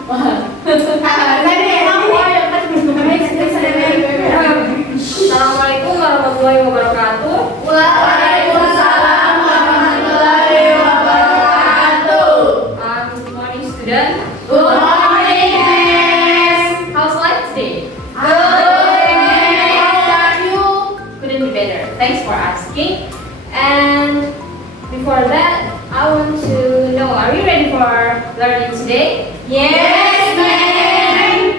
Assalamualaikum warahmatullahi wabarakatuh. Waalaikumsalam warahmatullahi wabarakatuh. Good morning, student. Good morning, Miss. How's life today? Good. How are you? Couldn't be better. Thanks for asking. And before that, I want to know, are you ready for learning today? Yes, ma'am.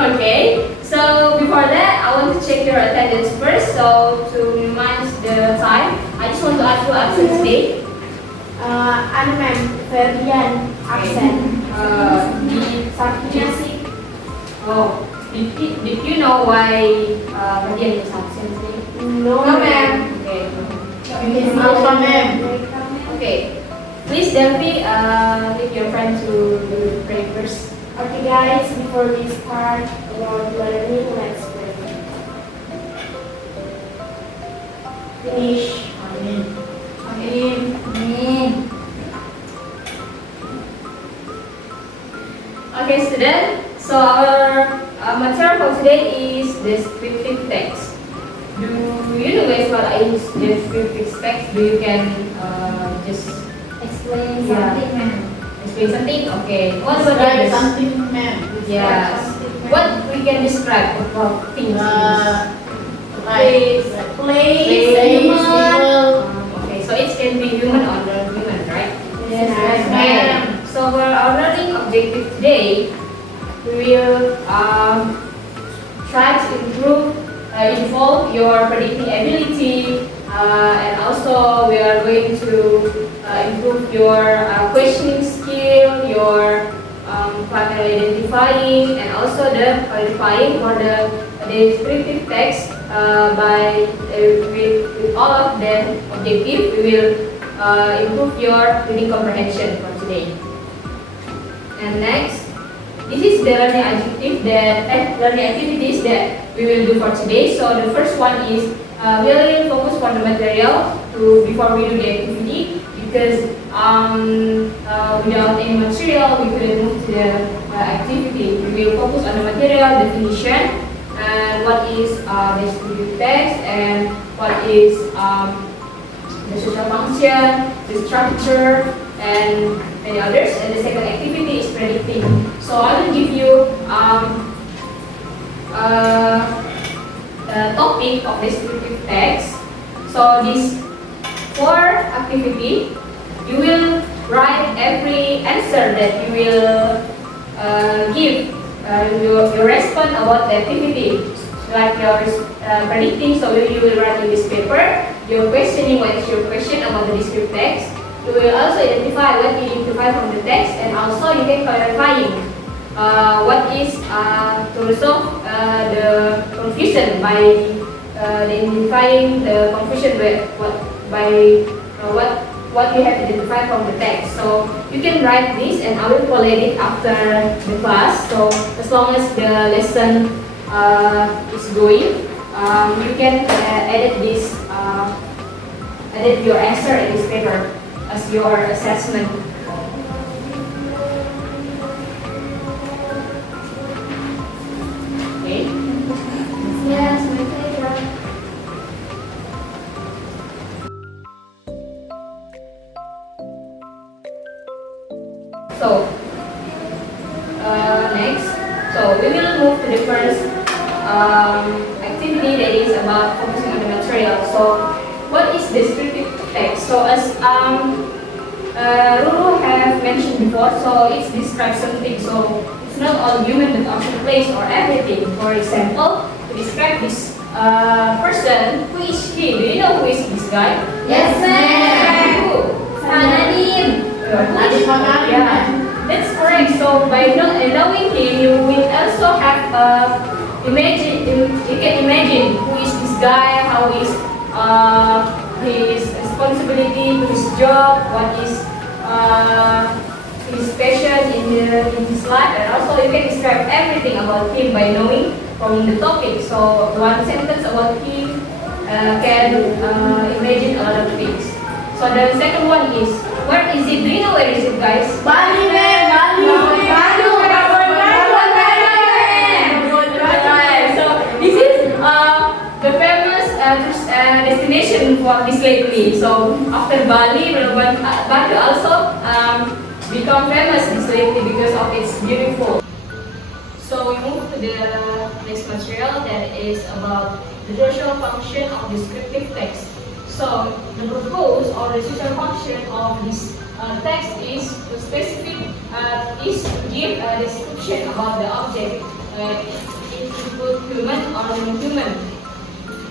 Okay. So before that, I want to check your attendance first. So to remind the time, I just want to ask you absent today. Anu ma'am, Ferdian absen. Sabtunya sih. Oh, did you know why Ferdian is absent today? No, ma'am. Okay. Apa, ma'am? Okay. Please, Delphi, take your friend to pray first. Okay, guys, before we start our learning, let's pray. Finish. Amin. Amin. Okay, student. So our material for today is descriptive text. Do you know guys what is descriptive text? Do you can just Explain Yeah. something, ma'am. explain something? Okay. What about Describe this? something, ma'am. Yes. What we can describe about things? Place, Place, animal. Okay, so it can be human or non-human, right? Yes, Okay. ma'am. So for our learning objective today, we will try to involve your predicting ability, and also we are going to improve your questioning skill, your pattern identifying, and also the qualifying for the descriptive text. With all of the objective, we will improve your reading comprehension for today. And next, this is the learning learning activities that we will do for today. So the first one is we will focus on the material before we do the activity, because without any material we couldn't move to the activity. We will focus on the material definition and what is descriptive text and what is the social function, the structure, and many others. And the second activity is predicting. So I will give you the topic of descriptive text. So this for activity, you will write every answer that you will give. Your response about the activity, like your predicting. So you will write in this paper. Your questioning, what is your question about the descriptive text. You will also identify what you identify from the text, and also you can clarifying what is to resolve the confusion by identifying the confusion by what you have identified from the text. So you can write this, and I will collate it after the class. So as long as the lesson is going, you can edit your answer in this paper as your assessment. Okay. Yes, my pleasure. So next, so we will move to the first activity, that is about focusing on the material. So what is descriptive text? So as Ruru have mentioned before, so it describes something. So it's not all human but also place or everything. For example, to describe this person, who is he? Do you know who is this guy? Yes, ma'am. Who? Hananim. Yeah, that's correct. So by knowing him, you will also have imagine. You can imagine who is this guy, how is his responsibility to his job, what is his passion in his life, and also you can describe everything about him by knowing from the topic. So one sentence about him can imagine a lot of things. So the second one is, where is it? Do you know where is it, guys? Bali, ma'am. description for this lately. So after Bali, Bali also become famous this lately because of its beautiful. So we move to the next material that is about the social function of descriptive text. So the proposed or the social function of this text is to to give a description about the object. It include human or non-human.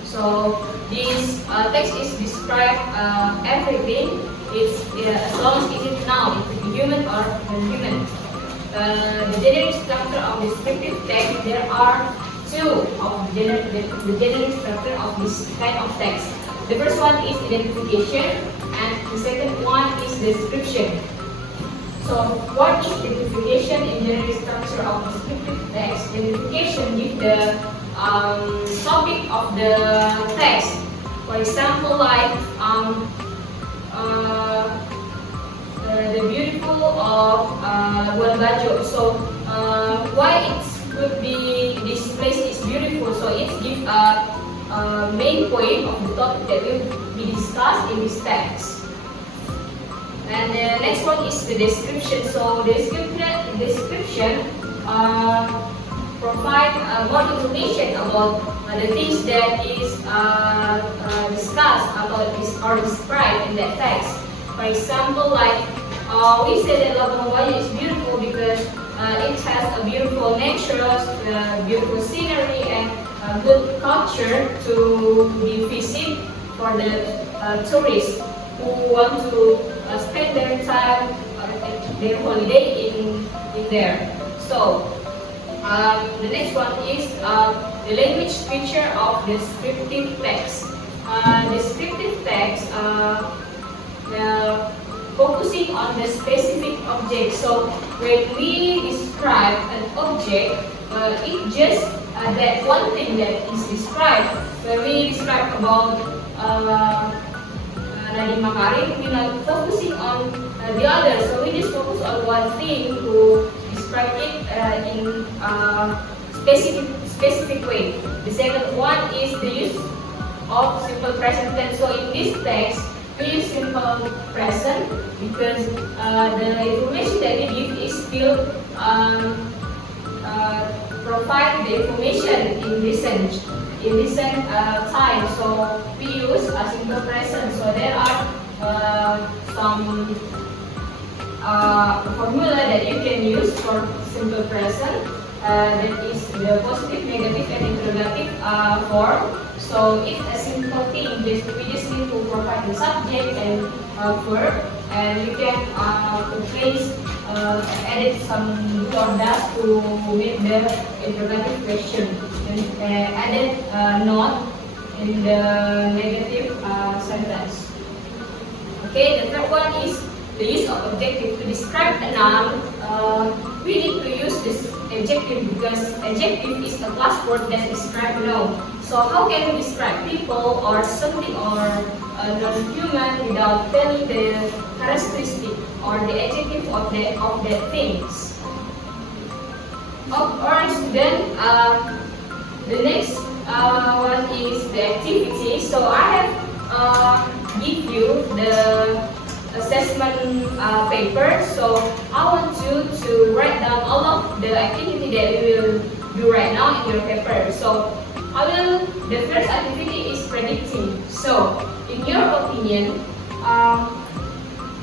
So this text is describe everything. It's as long as it is noun, it could be human or non-human. The generic structure of descriptive text, there are two of the generic structure of this kind of text. The first one is identification and the second one is description. So what is identification in generic structure of descriptive text? Identification gives the topic of the text. For example, like the beautiful of Buan Bajo. So why it could be this place is beautiful? So it gives a main point of the topic that will be discussed in this text. And the next one is the description. So the description provide more information about the things that is discussed or described in that text. For example, like we say that Labuan Bajo is beautiful because it has a beautiful nature, beautiful scenery, and good culture to be visit for the tourists who want to spend their time, their holiday in there. So the next one is the language feature of descriptive text. Descriptive text focusing on the specific object. So when we describe an object, it just that one thing that is described. When we describe about Nadine Makarim, we're not focusing on the other. So we just focus on one thing to describe it in a specific way. The second one is the use of simple present tense. So in this text, we use simple present because the information that we give is still provide the information in recent time. So we use a simple present. So there are some formula that you can use for simple present. That is the positive, negative, and interrogative form. So it's a simple thing. We just need to provide the subject and verb, and you can place edit some do or does to make the interrogative question, and added not in the negative sentence. Okay, the third one is the use of adjective. To describe a noun, we need to use this adjective because adjective is a class word that describes a noun. So how can we describe people or something or non-human without telling the characteristic or the adjective of that things? Alright, student. The next one is the activity. So I have give you the assessment paper. So I want you to write down all of the activity that we will do right now in your paper. So the first activity is predicting. So in your opinion,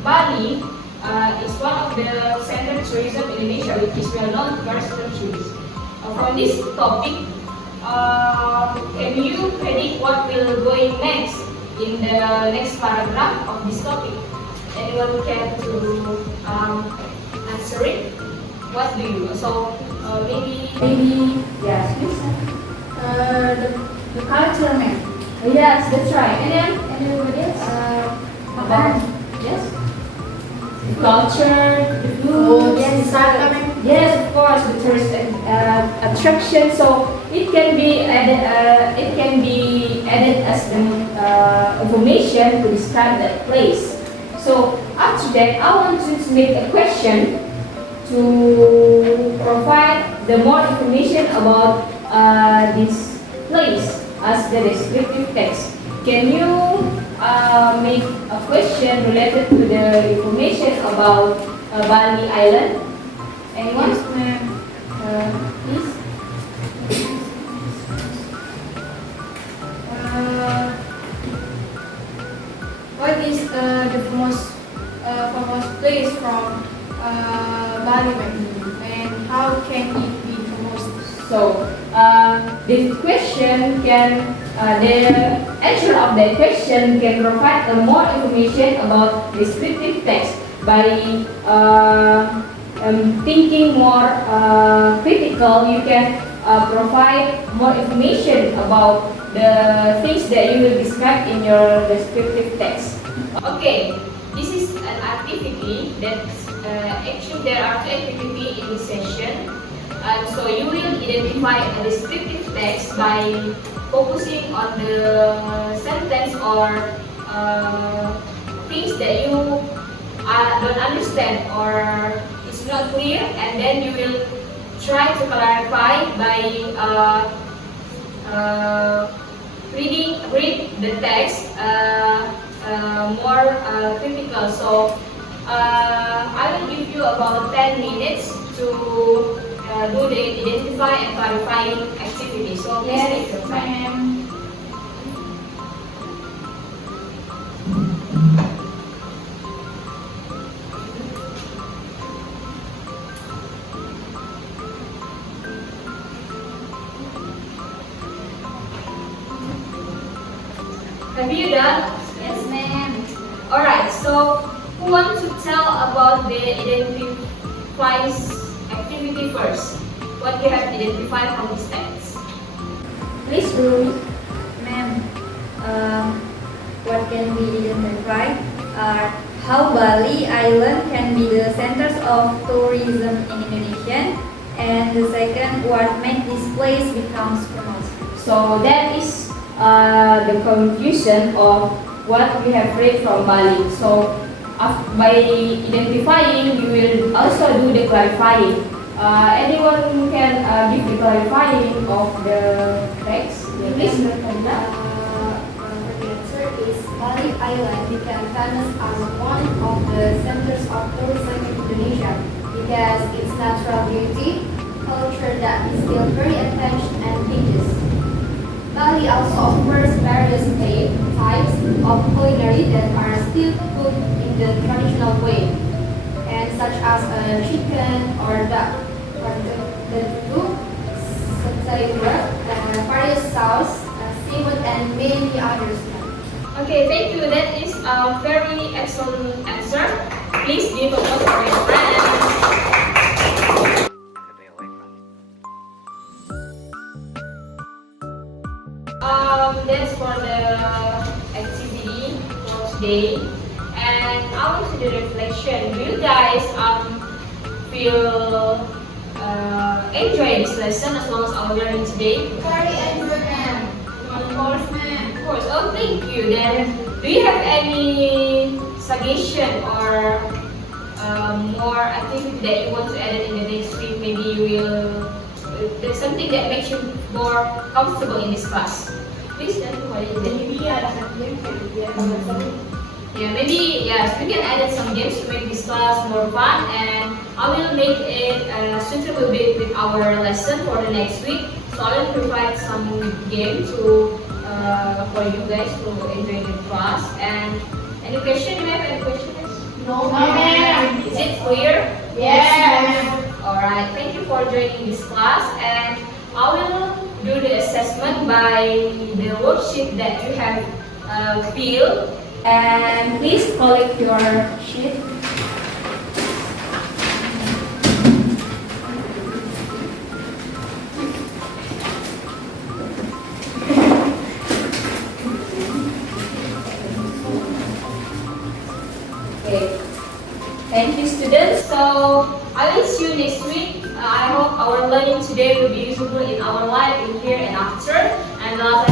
Bali is one of the center tourism in Indonesia, which is well known for tourists. From this topic, can you predict what will going next in the next paragraph of this topic? Anyone care to answer it? What do you? So maybe yes, please. The culture map. Yes, that's right. And then anybody else? About yes, the culture, the food, yes, of course, the tourist attraction. So it can be added. It can be added as the information to describe that place. So after that, I want you to make a question to provide the more information about this place as the descriptive text. Can you make a question related to the information about Bali Island. Anyone? Yes, ma'am. Please. What is the famous place from Bali, ma'am? And how can it be famous? So, this question can, the answer of that question can provide more information about descriptive text by thinking more critical. You can provide more information about the things that you will describe in your descriptive text. Okay, this is an activity that actually there are two activities in this session. So you will identify a descriptive text by focusing on the sentence or things that you don't understand or it's not clear, and then you will try to clarify by read the text more critical. So I will give you about 10 minutes to do the identify and clarifying activity. So please take your time. Have you done? Yes, ma'am. Alright, so who wants to tell about the identify activity first? What you have identified from this text? Please, Rumi. Ma'am, what can be identified are how Bali Island can be the centers of tourism in Indonesia, and the second, what made this place becomes famous. So that is the conclusion of what we have read from Bali. So by identifying, you will also do the clarifying. Anyone can give the clarifying of the text? Please. The answer is Bali Island became famous as one of the centers of tourism in Indonesia because its natural beauty, culture that is still very attached and hinges. Bali also offers various types of culinary that are still cooked in the traditional way, and such as chicken or duck, or the satay, various sauce, seafood, and many others. Okay, thank you. That is a very excellent answer. Please give a applause for your friends. That's for the activity for today. And I want to do reflection. Do you guys feel enjoy this lesson as well as our learning today? Very enjoy, ma'am. Of course, ma'am. Of course. Oh, thank you. Then, do you have any suggestion or more activity that you want to add in the next week? Maybe you will. There's something that makes you more comfortable in this class. Please, then what is it? Maybe ada games ya, Yeah, maybe yes, we can add some games to make this class more fun, and I will make it suitable bit with our lesson for the next week. So I will provide some game to for you guys to enjoy the class. And any question? You have any questions? No, ma'am. Is it clear? Yes. Alright, thank you for joining this class, and I will do the assessment by the worksheet that you have filled. And please collect your sheet. Okay. Thank you, students. So I will see you next week. I hope our learning today will be useful in our life in here and after. And last